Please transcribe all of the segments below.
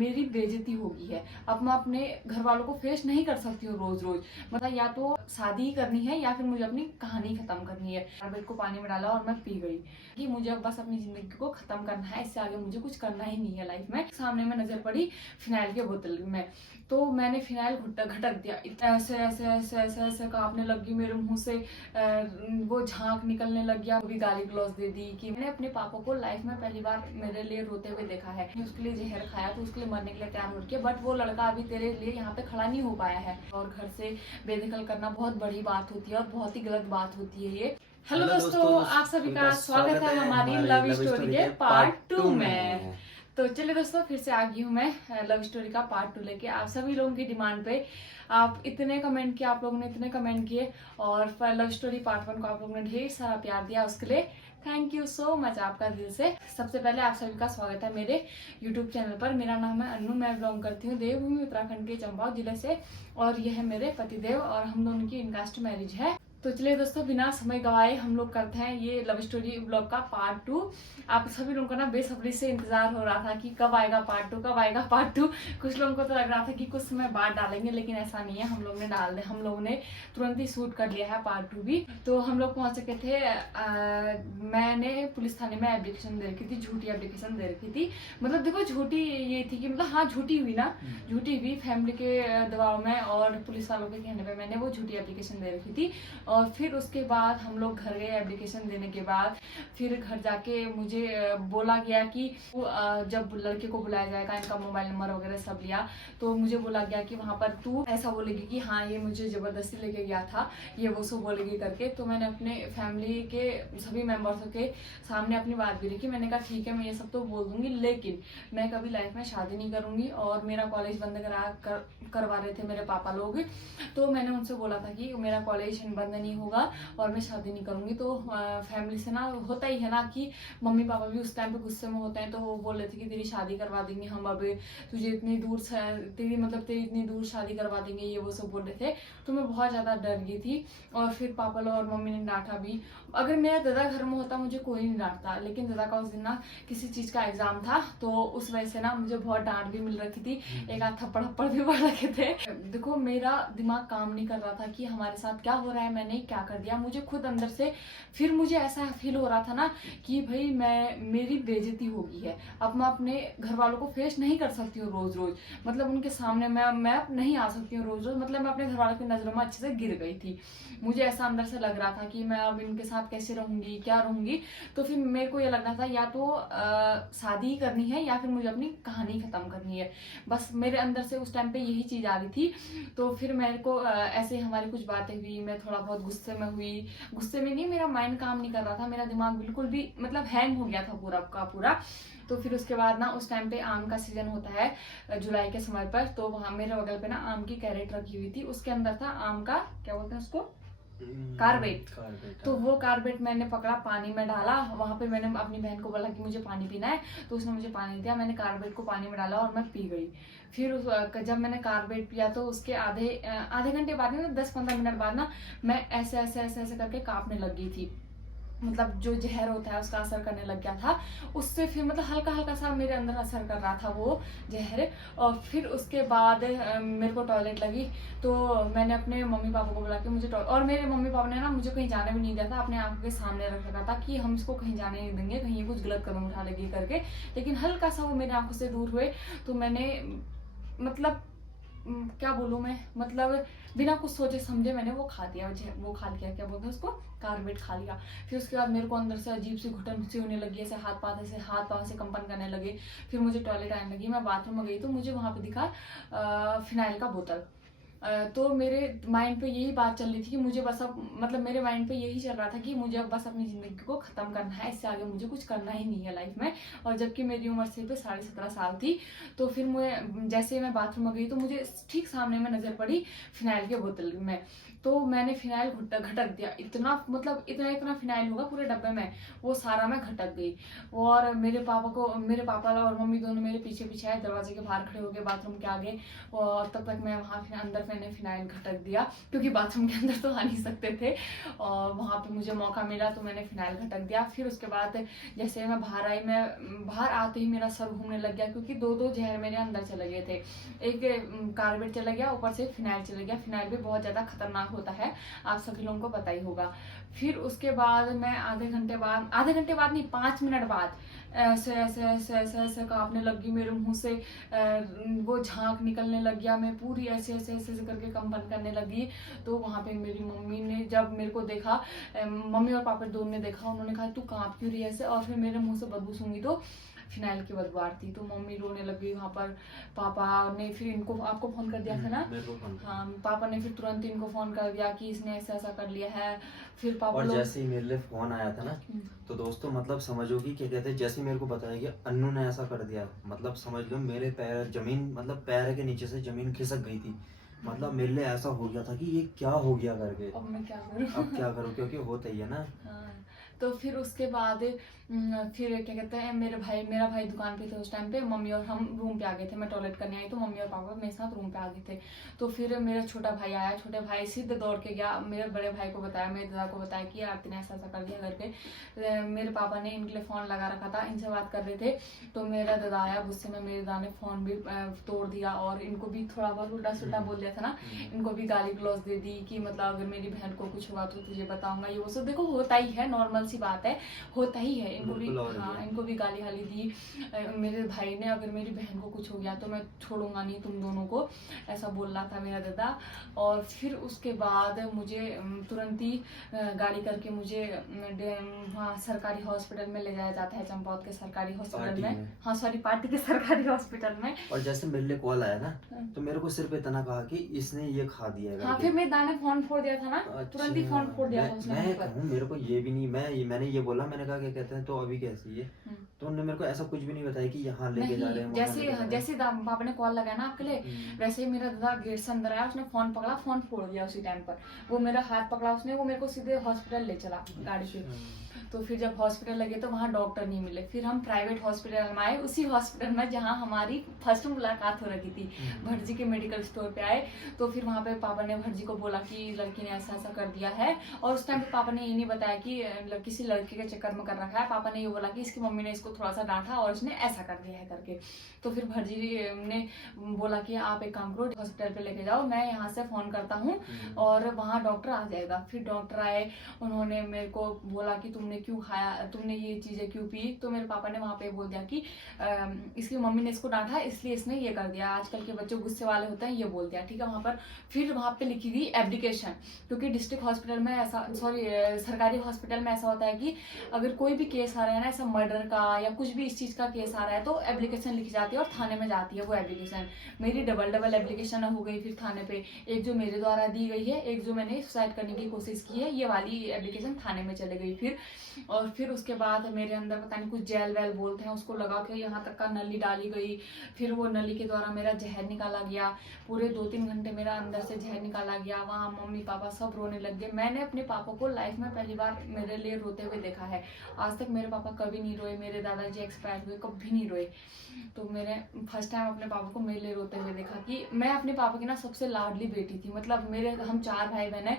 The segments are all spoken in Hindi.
मेरी बेइज्जती होगी है। अब मैं अपने घर वालों को फेस नहीं कर सकती हूँ रोज रोज। मतलब या तो शादी ही करनी है या फिर मुझे अपनी कहानी खत्म करनी है। कार्बेट को पानी में डाला और मैं पी गई कि मुझे अब बस अपनी जिंदगी को खत्म करना है, इससे आगे मुझे कुछ करना ही नहीं है लाइफ में। सामने में नजर पड़ी फिनाइल की बोतल में, तो मैंने फिनाइल घटक दिया। ऐसे ऐसे ऐसे ऐसे ऐसे कांपने लगी मेरे मुंह से, वो झांक निकलने लग गया। भी गाली गलौज दे दी कि मैंने अपने पापा को लाइफ में पहली बार मेरे लिए रोते हुए देखा है। उसके लिए जहर खाया तो उसके लिए मरने के लिए तैयार हो गया, बट वो लड़का अभी तेरे लिए यहाँ पे खड़ा नहीं हो पाया है। और घर से बेदखल करना बहुत बड़ी बात होती है और बहुत ही गलत बात होती है ये। हेलो दोस्तों, आप सभी का स्वागत है हमारी लव स्टोरी के पार्ट 2 में। तो चलिए दोस्तों, फिर से आ गई हूँ मैं लव स्टोरी का पार्ट 2 लेके। आप सभी लोगों की डिमांड पे आप इतने कमेंट किए, आप लोगों ने इतने कमेंट किए और लव स्टोरी पार्ट 1 को आप लोगों ने ढेर सारा प्यार दिया, उसके लिए थैंक यू सो मच आपका दिल से। सबसे पहले आप सभी का स्वागत है मेरे यूट्यूब चैनल पर। मेरा नाम है अन्नू, मैं बिलोंग करती हूँ देवभूमि उत्तराखंड के चंपावत जिले से और ये है मेरे पतिदेव और हम दोनों की इनकास्ट मैरिज है। तो चलिए दोस्तों, बिना समय गवाए हम लोग करते हैं ये लव स्टोरी ब्लॉग का पार्ट 2। आप सभी लोगों को ना बेसब्री से इंतजार हो रहा था कि कब आएगा पार्ट 2, कब आएगा पार्ट 2। कुछ लोगों को तो लग रहा था कि कुछ समय बाद डालेंगे, लेकिन ऐसा नहीं है। हम लोग ने तुरंत ही शूट कर लिया है पार्ट 2 भी। तो हम लोग पहुंच चुके थे। मैंने पुलिस थाने में एप्लीकेशन दे रखी थी, झूठी एप्लीकेशन दे रखी थी। मतलब देखो, झूठी ये थी कि मतलब हाँ झूठी हुई ना, झूठी हुई फैमिली के दबाव में और पुलिस वालों के कहने पे मैंने वो झूठी एप्लीकेशन दे रखी थी। और फिर उसके बाद हम लोग घर गए। एप्लीकेशन देने के बाद फिर घर जाके मुझे बोला गया कि जब लड़के को बुलाया जाएगा, इनका मोबाइल नंबर वगैरह सब लिया, तो मुझे बोला गया कि वहां पर तू ऐसा बोलेगी कि हाँ ये मुझे जबरदस्ती लेके गया था, ये वो सब बोलेगी करके। तो मैंने अपने फैमिली के सभी मेंबर्स के सामने अपनी बात भी रखी। मैंने कहा ठीक है, मैं ये सब तो बोल दूंगी, लेकिन मैं कभी लाइफ में शादी नहीं करूंगी। और मेरा कॉलेज बंद करवा रहे थे मेरे पापा लोग, तो मैंने उनसे बोला था कि मेरा कॉलेज बंद नहीं होगा और मैं शादी नहीं करूंगी। तो फैमिली से ना होता ही है ना कि मम्मी पापा भी उस टाइम पे गुस्से में होते हैं, तो वो बोल रहे थे कि तेरी शादी करवा देंगे हम, अब तुझे इतनी दूर तेरी इतनी दूर शादी करवा देंगे, ये वो सब बोल रहे थे। तो मैं बहुत ज्यादा डर गई थी। और फिर पापा लोग और मम्मी ने डांटा भी। अगर मेरा दादा घर में होता मुझे कोई नहीं डांटता, लेकिन दादा का उस दिन ना किसी चीज का एग्जाम था, तो उस वजह से ना मुझे बहुत डांट भी मिल रखी थी, एक आध थप्पड़ भी पड़ रखे थे। देखो, मेरा दिमाग काम नहीं कर रहा था कि हमारे साथ क्या हो रहा है, मैंने क्या कर दिया। मुझे खुद अंदर से फिर मुझे ऐसा फील हो रहा था ना कि भाई मेरी बेइज्जती होगी है। अब मैं अपने घर वालों को फेस नहीं कर सकती हूँ रोज रोज। मतलब उनके सामने मैं नहीं आ सकती हूँ रोज रोज। मतलब मैं अपने घर वालों की नजरों में अच्छे से गिर गई थी। मुझे ऐसा अंदर से लग रहा था कि मैं अब इनके साथ कैसे रहूंगी, क्या रहूंगी। तो फिर मेरे को ये लग रहा था या तो शादी ही करनी है या फिर मुझे अपनी कहानी खत्म करनी है। बस मेरे अंदर से उस टाइम पे यही चीज आ रही थी। तो फिर मेरे को ऐसे हमारी कुछ बातें हुई, मैं थोड़ा बहुत गुस्से में हुई। गुस्से में नहीं, मेरा माइंड काम नहीं कर रहा था, मेरा दिमाग बिल्कुल भी मतलब हैंग हो गया था पूरा का पूरा। तो फिर उसके बाद ना उस टाइम पे आम का सीजन होता है जुलाई के समय पर, तो वहां मेरे बगल पे ना आम की कैरेट रखी हुई थी। उसके अंदर था आम का, क्या बोलते हैं उसको, कार्बेट। तो वो कार्बेट मैंने पकड़ा, पानी में डाला। वहां पे मैंने अपनी बहन को बोला कि मुझे पानी पीना है, तो उसने मुझे पानी दिया। मैंने कार्बेट को पानी में डाला और मैं पी गई। फिर जब मैंने कार्बेट पिया तो उसके आधे घंटे बाद ना, 10-15 मिनट बाद ना, मैं ऐसे ऐसे ऐसे ऐसे करके कांपने लग गई थी। मतलब जो जहर होता है उसका असर करने लग गया था। उससे फिर मतलब हल्का हल्का सा मेरे अंदर असर कर रहा था वो जहर। और फिर उसके बाद मेरे को टॉयलेट लगी, तो मैंने अपने मम्मी पापा को बुला के मुझे और मेरे मम्मी पापा ने ना मुझे कहीं जाने भी नहीं दिया था, अपने आंखों के सामने रख रखा था कि हम इसको कहीं जाने नहीं देंगे, कहीं कुछ गलत कदम उठा लेगी करके। लेकिन हल्का सा वो मेरी आंखों से दूर हुए, तो मैंने मतलब क्या बोलूं मैं, मतलब बिना कुछ सोचे समझे मैंने वो खा दिया, क्या बोलते हैं उसको, कार्बेट खा लिया। फिर उसके बाद मेरे को अंदर से अजीब सी घुटन सी होने लगी, ऐसे हाथ पाँव से कंपन करने लगे। फिर मुझे टॉयलेट आने लगी, मैं बाथरूम में गई तो मुझे वहां पे दिखा फिनाइल का बोतल। तो मेरे माइंड पे यही बात चल रही थी कि मुझे बस अब मतलब मेरे माइंड पे यही चल रहा था कि मुझे अब बस अपनी जिंदगी को खत्म करना है, इससे आगे मुझे कुछ करना ही नहीं है लाइफ में। और जबकि मेरी उम्र सिर्फ 17.5 साल थी। तो फिर मैं जैसे मैं बाथरूम में गई तो मुझे ठीक सामने में नजर पड़ी फिनाइल की बोतल में। तो मैंने फिनाइल घटक दिया। इतना फिनाइल होगा पूरे डब्बे में, वो सारा मैं घटक गई। और मेरे पापा और मम्मी दोनों मेरे पीछे पीछे आए, दरवाजे के बाहर खड़े हो गए बाथरूम के आगे। और तब तक मैं वहां अंदर मैंने फिनाइल घटक दिया, क्योंकि बाथरूम के अंदर तो आ नहीं सकते थे और वहाँ पे मुझे मौका मिला तो मैंने फिनाइल घटक दिया। फिर उसके बाद जैसे मैं बाहर आई, मैं बाहर आते ही मेरा सर घूमने लग गया, क्योंकि दो दो जहर मेरे अंदर चले गए थे। एक कार्बेट चला गया, ऊपर से फिनाइल चला गया। फिनाइल भी बहुत ज़्यादा खतरनाक होता है, आप सभी लोगों को पता ही होगा। फिर उसके बाद मैं आधे घंटे बाद नहीं, 5 मिनट बाद ऐसे ऐसे ऐसे ऐसे ऐसे कांपने लगी, मेरे मुंह से वो झांक निकलने लग गया, मैं पूरी ऐसे ऐसे ऐसे ऐसे करके कंपन करने लगी। तो वहाँ पे मेरी मम्मी ने जब मेरे को देखा, मम्मी और पापा दोनों ने देखा, उन्होंने कहा तू कांप क्यों रही है ऐसे, और फिर मेरे मुंह से बदबू सूंघी तो फिनाइल की बदबू आ रही थी। तो मम्मी रोने लगी वहाँ पर। पापा ने फिर इनको, आपको फोन कर दिया था ना? हाँ, पापा ने फिर तुरंत इनको फोन कर दिया कि इसने ऐसा ऐसा कर लिया है। फिर पापा और जैसे ही मेरे लिए फोन आया था ना, तो दोस्तों मतलब समझोगी क्या कहते हैं, जैसे मेरे को बताया कि अन्नू ने ऐसा कर दिया, मतलब समझ लो मेरे पैर जमीन, मतलब पैर के नीचे से जमीन खिसक गई थी। मतलब मेरे लिए ऐसा हो गया था कि ये क्या हो गया करके, अब मैं क्या करूँ? अब क्या करूँ, क्योंकि होता ही है ना। हाँ, तो फिर उसके बाद फिर क्या कहते हैं, मेरा भाई दुकान पे थे उस टाइम पे। मम्मी और हम रूम पे आ गए थे, मैं टॉयलेट करने आई तो मम्मी और पापा मेरे साथ रूम पे आ गए थे। तो फिर मेरा छोटा भाई आया, छोटे भाई सीधे दौड़ के गया, मेरे बड़े भाई को बताया, मेरे दादा को बताया कि आरती ने ऐसा ऐसा कर दिया करके। मेरे पापा ने इनके लिए फ़ोन लगा रखा था, इनसे बात कर रहे थे। तो मेरा दादा आया, गुस्से में मेरे दादा ने फ़ोन भी तोड़ दिया और इनको भी थोड़ा बहुत उल्टा सुल्टा बोल दिया था ना, इनको भी गाली गलौज दे दी कि मतलब अगर मेरी बहन को कुछ हुआ तो तुझे बताऊंगा, ये वो सब। देखो होता ही है, नॉर्मल सी बात है, होता ही है। इनको भी, हाँ, इनको भी गाली हाली दी मेरे भाई ने, अगर मेरी बहन को कुछ हो गया तो मैं छोड़ूंगा नहीं तुम दोनों को, ऐसा बोल रहा था मेरा दादा। और फिर उसके बाद मुझे तुरंत ही गाड़ी करके मुझे वहाँ सरकारी हॉस्पिटल में ले जाया जाता है, चंपावत के सरकारी हॉस्पिटल में। हाँ सॉरी, पार्टी के सरकारी हॉस्पिटल में। और जैसे मेरे लिए कॉल आया ना, तो मेरे को सिर्फ इतना कहा कि इसने ये खा दिया है। हाँ, फिर मेरे दादा ने फोन फोड़ दिया था ना, तुरंत ही फोन फोड़ दिया था उसने। मैं कहूँ, मेरे को ये भी नहीं, मैंने ये बोला, मैंने कहा क्या कहते हैं तो अभी कैसी है, तो उन्होंने मेरे को ऐसा कुछ भी नहीं बताया कि यहाँ लेके जा रहे हैं। जैसे पापा ने कॉल लगाया ना आपके लिए, वैसे ही मेरा दादा गेट से अंदर आया, उसने फोन पकड़ा, फोन फोड़ दिया उसी टाइम पर। वो मेरा हाथ पकड़ा उसने, वो मेरे को सीधे हॉस्पिटल ले चला गाड़ी से। तो फिर जब हॉस्पिटल लगे तो वहाँ डॉक्टर नहीं मिले, फिर हम प्राइवेट हॉस्पिटल में आए, उसी हॉस्पिटल में जहाँ हमारी फर्स्ट मुलाकात हो रखी थी, भटजी के मेडिकल स्टोर पे आए। तो फिर वहाँ पे पापा ने भटजी को बोला कि लड़की ने ऐसा ऐसा कर दिया है, और उस टाइम पे पापा ने ये नहीं बताया कि किसी लड़के के चक्कर में कर रखा है। पापा ने ये बोला कि इसकी मम्मी ने इसको थोड़ा सा डांटा और इसने ऐसा कर दिया है करके। तो फिर भटजी ने बोला कि आप एक काम करो, हॉस्पिटल पे लेके जाओ, मैं यहाँ से फोन करता हूँ और वहाँ डॉक्टर आ जाएगा। फिर डॉक्टर आए, उन्होंने मेरे को बोला कि तुमने क्यों खाया, तुमने ये चीजें क्यों पी। तो मेरे पापा ने वहाँ पे बोल दिया कि इसकी मम्मी ने इसको डांटा इसलिए इसने ये कर दिया, आजकल के बच्चे गुस्से वाले होते हैं, ये बोल दिया। ठीक है, वहाँ पर फिर वहाँ पे लिखी गई एप्लीकेशन, क्योंकि डिस्ट्रिक्ट हॉस्पिटल में ऐसा, सॉरी सरकारी हॉस्पिटल में ऐसा होता है कि अगर कोई भी केस आ रहा है ना, ऐसा मर्डर का या कुछ भी इस चीज का केस आ रहा है, तो एप्लीकेशन लिखी जाती है और थाने में जाती है वो एप्लीकेशन। मेरी डबल एप्लीकेशन हो गई फिर थाने पे, एक जो मेरे द्वारा दी गई है, एक जो मैंने सुसाइड करने की कोशिश की है, ये वाली एप्लीकेशन थाने में चले गई फिर। और फिर उसके बाद मेरे अंदर पता नहीं कुछ जेल वेल बोलते हैं उसको, लगा के यहाँ तक का नली डाली गई। फिर वो नली के द्वारा मेरा जहर निकाला गया, पूरे 2-3 घंटे मेरा अंदर से जहर निकाला गया। वहाँ मम्मी पापा सब रोने लग गए। मैंने अपने पापा को लाइफ में पहली बार मेरे लिए रोते हुए देखा है, आज तक मेरे पापा कभी नहीं रोए, मेरे दादाजी एक्सपायर हुए कभी नहीं रोए। तो मैंने फर्स्ट टाइम अपने पापा को मेरे लिए रोते हुए देखा कि मैं अपने पापा की ना सबसे लाडली बेटी थी। मतलब हम 4 भाई बहन है,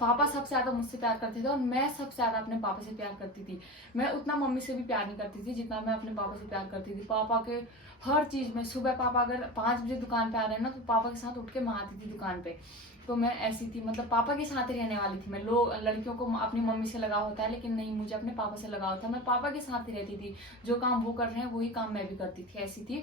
पापा सबसे ज्यादा मुझसे प्यार करते थे और मैं सबसे ज्यादा अपने पापा से प्यार करती थी। मैं उतना मम्मी से भी प्यार नहीं करती थी जितना मैं अपने पापा से प्यार करती थी। पापा के हर चीज में, सुबह पापा अगर 5 बजे दुकान पे आ रहे हैं ना, तो पापा के साथ उठ के मैं आती थी दुकान पे। तो मैं ऐसी थी, मतलब पापा के साथ ही रहने वाली थी मैं। लोग लड़कियों को अपनी मम्मी से लगाव होता है, लेकिन नहीं, मुझे अपने पापा से लगाव था। मैं पापा के साथ ही रहती थी, जो काम वो कर रहे हैं वही काम मैं भी करती थी, ऐसी थी।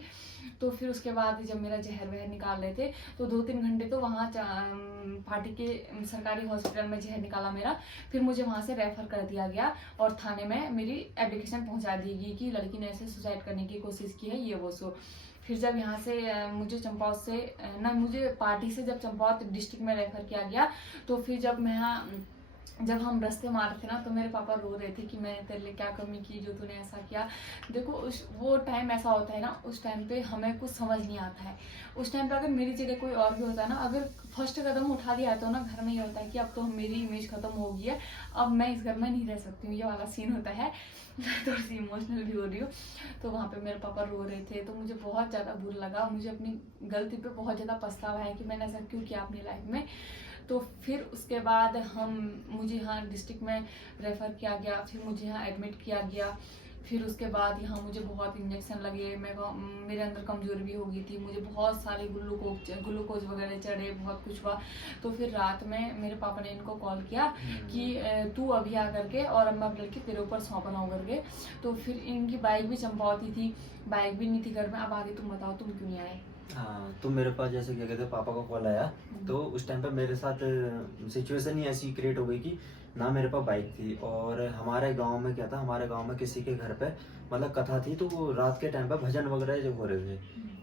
तो फिर उसके बाद जब मेरा जहर वहर निकाल रहे थे, तो 2-3 घंटे तो वहाँ पार्टी के सरकारी हॉस्पिटल में जहर निकाला मेरा। फिर मुझे वहाँ से रेफर कर दिया गया और थाने में मेरी एप्लीकेशन पहुँचा दी गई कि लड़की ने ऐसे सुसाइड करने की कोशिश की है, ये वो सो। फिर जब यहाँ से मुझे चंपावत से ना, मुझे पार्टी से जब चंपावत डिस्ट्रिक्ट में रेफर किया गया, तो फिर जब मैं यहाँ जब हम रास्ते में आ रहे थे ना तो मेरे पापा रो रहे थे कि मैंने तेरे लिए क्या कमी की जो तूने ऐसा किया। देखो वो टाइम ऐसा होता है ना, उस टाइम पे हमें कुछ समझ नहीं आता है। उस टाइम पे अगर मेरी जगह कोई और भी होता है ना, अगर फर्स्ट कदम उठा दिया तो ना घर में ये होता है कि अब तो मेरी इमेज खत्म हो गई है, अब मैं इस घर में नहीं रह सकती हूँ, ये वाला सीन होता है। मैं थोड़ी सी इमोशनल भी हो रही हूँ। तो वहाँ पे मेरे पापा रो रहे थे तो मुझे बहुत ज़्यादा बुरा लगा, मुझे अपनी गलती पे बहुत ज़्यादा पछतावा है कि मैंने ऐसा क्यों किया अपनी लाइफ में। तो फिर उसके बाद मुझे यहाँ डिस्ट्रिक्ट में रेफ़र किया गया, फिर मुझे यहाँ एडमिट किया गया। फिर उसके बाद यहाँ मुझे बहुत इंजेक्शन लगे, मेरे अंदर कमज़ोरी भी हो गई थी, मुझे बहुत सारे ग्लूकोज वगैरह चढ़े, बहुत कुछ हुआ। तो फिर रात में मेरे पापा ने इनको कॉल किया कि तू अभी आ करके और अम्मा लड़की तेरे ऊपर सौंपना हो करके। तो फिर इनकी बाइक भी चंपावती थी, बाइक भी नहीं थी घर में। अब आगे तुम बताओ, तुम क्यों नहीं आए? हाँ, तो मेरे पास जैसे क्या कहते हैं पापा का कॉल आया, तो उस टाइम पे मेरे साथ सिचुएशन ही ऐसी क्रिएट हो गई कि ना मेरे पास बाइक थी, और हमारे गांव में क्या था, हमारे गांव में किसी के घर पे मतलब कथा थी, तो वो रात के टाइम पे भजन वगैरह जो हो रहे थे।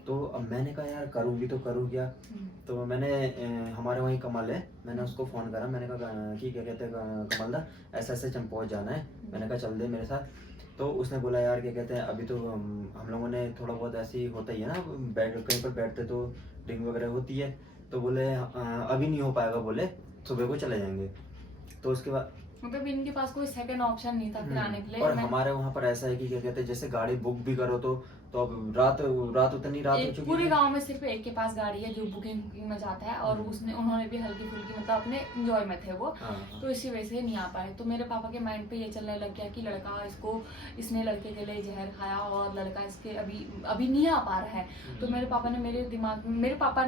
तो अब मैंने कहा यार करूँगी तो करूँ क्या। तो मैंने हमारे वहीं कमल है, मैंने उसको फ़ोन करा, मैंने कहा कि क्या कहते हैं कमल दा ऐसे ऐसे चंपौज जाना है। मैंने कहा चल दे मेरे साथ। तो उसने बोला यार क्या कहते हैं अभी तो हम लोगों ने थोड़ा बहुत ऐसे ही होता ही है ना, बैठ कहीं पर बैठते तो ड्रिंक वगैरह होती है। तो बोले अभी नहीं हो पाएगा, बोले सुबह को चले जाएंगे। तो उसके बाद मतलब इनके पास कोई सेकंड ऑप्शन नहीं था फिर आने के लिए। और हमारे वहाँ पर ऐसा है कि क्या कहते हैं जैसे गाड़ी बुक भी करो तो अब रात उतनी रात हो चुकी पूरे है। गांव में सिर्फ एक के पास गाड़ी है जो बुकिंग में जाता है, और उन्होंने भी हल्की फुल्की मतलब अपने इंजॉय में थे वो। तो इसी वजह से नहीं आ पाए। तो मेरे पापा के माइंड पे ये चलने लग गया कि इसने लड़के के लिए जहर खाया और लड़का इसके अभी नहीं आ पा रहा है। तो मेरे पापा ने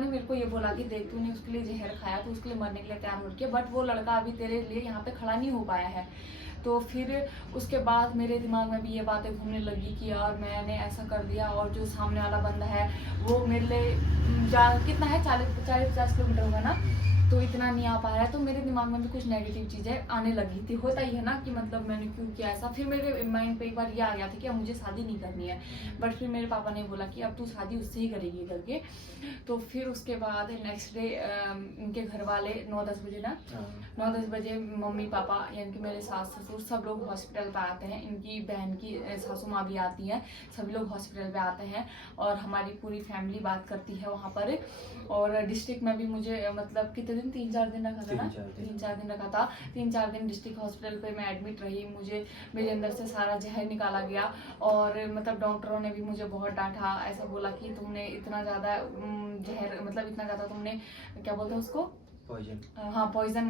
मेरे को ये बोला कि देख तूने उसके लिए जहर खाया तो उसके लिए मरने के लिए तैयार हो गया, बट वो लड़का अभी तेरे लिए यहाँ पे खड़ा नहीं हो पाया है। तो फिर उसके बाद मेरे दिमाग में भी ये बातें घूमने लगी कि यार मैंने ऐसा कर दिया, और जो सामने वाला बंदा है वो मेरे लिए कितना है 40-50 किलोमीटर होगा ना, तो इतना नहीं आ पा रहा है। तो मेरे दिमाग में भी कुछ नेगेटिव चीज़ें आने लगी थी। होता ही है ना कि मतलब मैंने क्यों किया ऐसा। फिर मेरे माइंड पे एक बार ये आ गया था कि अब मुझे शादी नहीं करनी है, बट फिर मेरे पापा ने बोला कि अब तू शादी उससे ही करेगी करके। तो फिर उसके बाद नेक्स्ट डे इनके घर वाले 9-10 बजे ना 9-10 बजे मम्मी पापा यानी कि मेरे सास ससुर सब लोग हॉस्पिटल पे आते हैं। इनकी बहन की सासू माँ भी आती है, सभी लोग हॉस्पिटल पे आते हैं और हमारी पूरी फैमिली बात करती है वहाँ पर। और डिस्ट्रिक्ट में भी मुझे मतलब कितने दिन 3-4 दिन रखा था ना, 3-4 दिन रखा था। 3-4 दिन डिस्ट्रिक्ट हॉस्पिटल पे मैं एडमिट रही। मुझे मेरे अंदर से सारा जहर निकाला गया, और मतलब डॉक्टरों ने भी मुझे बहुत डांटा, ऐसा बोला कि तुमने इतना ज़्यादा जहर मतलब इतना ज़्यादा तुमने क्या बोलते हैं उसको, हाँ पॉइजन,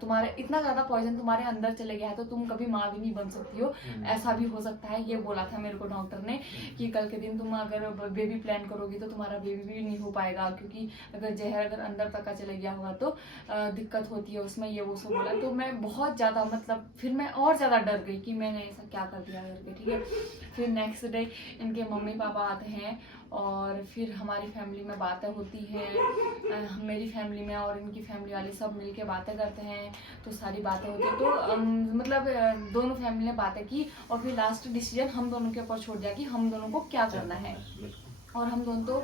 तुम्हारे इतना ज़्यादा पॉइजन तुम्हारे अंदर चले गया है तो तुम कभी माँ भी नहीं बन सकती हो, ऐसा भी हो सकता है। ये बोला था मेरे को डॉक्टर ने कि कल के दिन तुम अगर बेबी प्लान करोगी तो तुम्हारा बेबी भी नहीं हो पाएगा, क्योंकि अगर जहर अगर अंदर तक का चले गया होगा तो दिक्कत होती है उसमें, ये वो सब बोला। तो मैं बहुत ज़्यादा मतलब फिर मैं और ज़्यादा डर गई कि मैंने ऐसा क्या कर दिया करके, ठीक है। फिर नेक्स्ट डे इनके मम्मी पापा आते हैं और फिर हमारी फैमिली में बातें होती है, मेरी फैमिली में और इनकी फैमिली वाले सब मिलके बातें करते हैं। तो सारी बातें होती है तो मतलब दोनों फैमिली ने बातें की, और फिर लास्ट डिसीजन हम दोनों के ऊपर छोड़ दिया कि हम दोनों को क्या करना है। और हम दोनों तो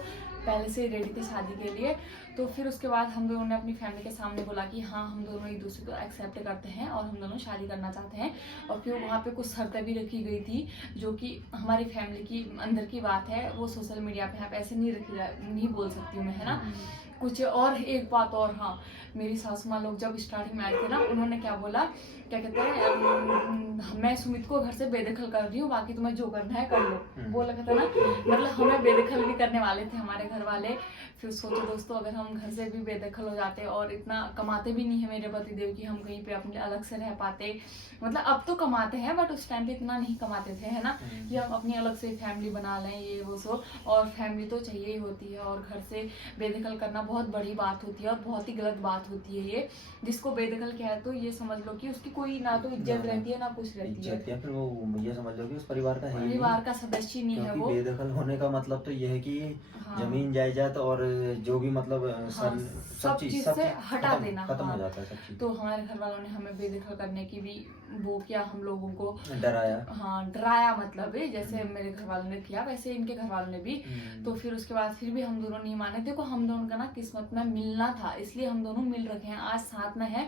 पहले से रेडी थे शादी के लिए। तो फिर उसके बाद हम दोनों ने अपनी फैमिली के सामने बोला कि हाँ हम दोनों एक दूसरे को एक्सेप्ट करते हैं और हम दोनों शादी करना चाहते हैं। और फिर वहाँ पे कुछ शर्तें भी रखी गई थी जो कि हमारी फैमिली की अंदर की बात है, वो सोशल मीडिया पे यहाँ पे ऐसे नहीं बोल सकती हूँ मैं, है ना। कुछ और एक बात और, हाँ मेरी सासू माँ लोग जब स्टार्टिंग में आए थे ना, उन्होंने क्या बोला, क्या कहते हैं मैं सुमित को घर से बेदखल कर रही हूँ, बाकी तुम्हें जो करना है कर लो, वो लगा था ना। मतलब हमें बेदखल भी करने वाले थे हमारे घर वाले। फिर सोचो दोस्तों, अगर हम घर से भी बेदखल हो जाते और इतना कमाते भी नहीं है मेरे पतिदेव कि हम कहीं पे अपने अलग से रह पाते। मतलब अब तो कमाते हैं बट उस टाइम पे इतना नहीं कमाते थे, है ना, कि हम अपनी अलग से फैमिली बना लें ये वो सो। और फैमिली तो चाहिए ही होती है, और घर से बेदखल करना बहुत बड़ी बात होती है और बहुत ही गलत बात होती है ये। जिसको बेदखल किया है तो ये समझ लो कि उसकी कोई ना तो इज्जत रहती है ना कुछ रहती है, फिर वो ये समझ लो कि उस परिवार का है, परिवार का सदस्य नहीं है वो। बेदखल होने का मतलब तो ये है कि हाँ। जमीन जायदाद और जो भी मतलब हाँ, सब चीज से हटा देना, खत्म हाँ। हो जाता है सब चीज। तो हमारे घर वालों ने हमें बेदखल करने की भी वो किया, हम लोगों को डराया, हाँ डराया, मतलब जैसे मेरे घर वालों ने किया वैसे इनके घर वालों ने भी। तो फिर उसके बाद फिर भी हम दोनों नहीं माने। देखो हम दोनों का ना किस्मत में मिलना था, इसलिए हम दोनों मिल रखे हैं, आज साथ में है।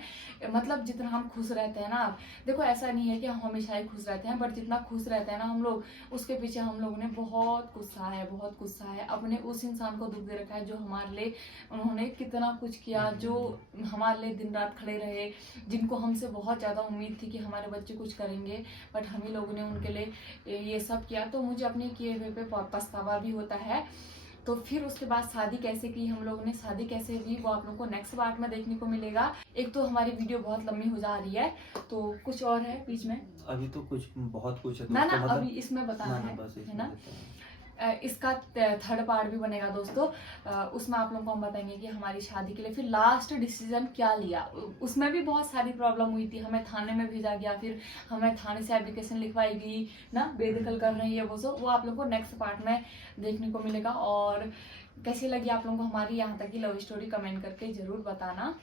मतलब जितना हम खुश रहते हैं ना, देखो ऐसा नहीं है कि हम हमेशा ही खुश रहते हैं, बट जितना खुश रहते हैं ना हम लोग, उसके पीछे हम लोगों ने बहुत गुस्सा है, बहुत गुस्सा है। अपने उस इंसान को दुख दे रखा है जो हमारे लिए उन्होंने कितना कुछ किया, जो हमारे लिए दिन रात खड़े रहे, जिनको हमसे बहुत ज़्यादा उम्मीद थी कि हमारे बच्चे कुछ करेंगे, बट हम ही लोगों ने उनके लिए ये सब किया। तो मुझे अपने किए हुए पे पछतावा भी होता है। तो फिर उसके बाद शादी कैसे की हम लोगों ने, शादी कैसे हुई, वो आप लोगों को नेक्स्ट पार्ट में देखने को मिलेगा। एक तो हमारी वीडियो बहुत लंबी हो जा रही है, तो कुछ और है बीच में अभी तो कुछ बहुत कुछ है ना दोस्तों, ना, मतलब अभी इसमें बताना ना है, बस है इसमें ना। देते हैं। इसका थर्ड पार्ट भी बनेगा दोस्तों। उसमें आप लोगों को हम बताएंगे कि हमारी शादी के लिए फिर लास्ट डिसीजन क्या लिया। उसमें भी बहुत सारी प्रॉब्लम हुई थी, हमें थाने में भेजा गया, फिर हमें थाने से एप्लीकेशन लिखवाई गई ना, बेदखल कर रही है वो आप लोगों को नेक्स्ट पार्ट में देखने को मिलेगा। और कैसी लगी आप लोगों को हमारी यहाँ तक की लव स्टोरी, कमेंट करके जरूर बताना।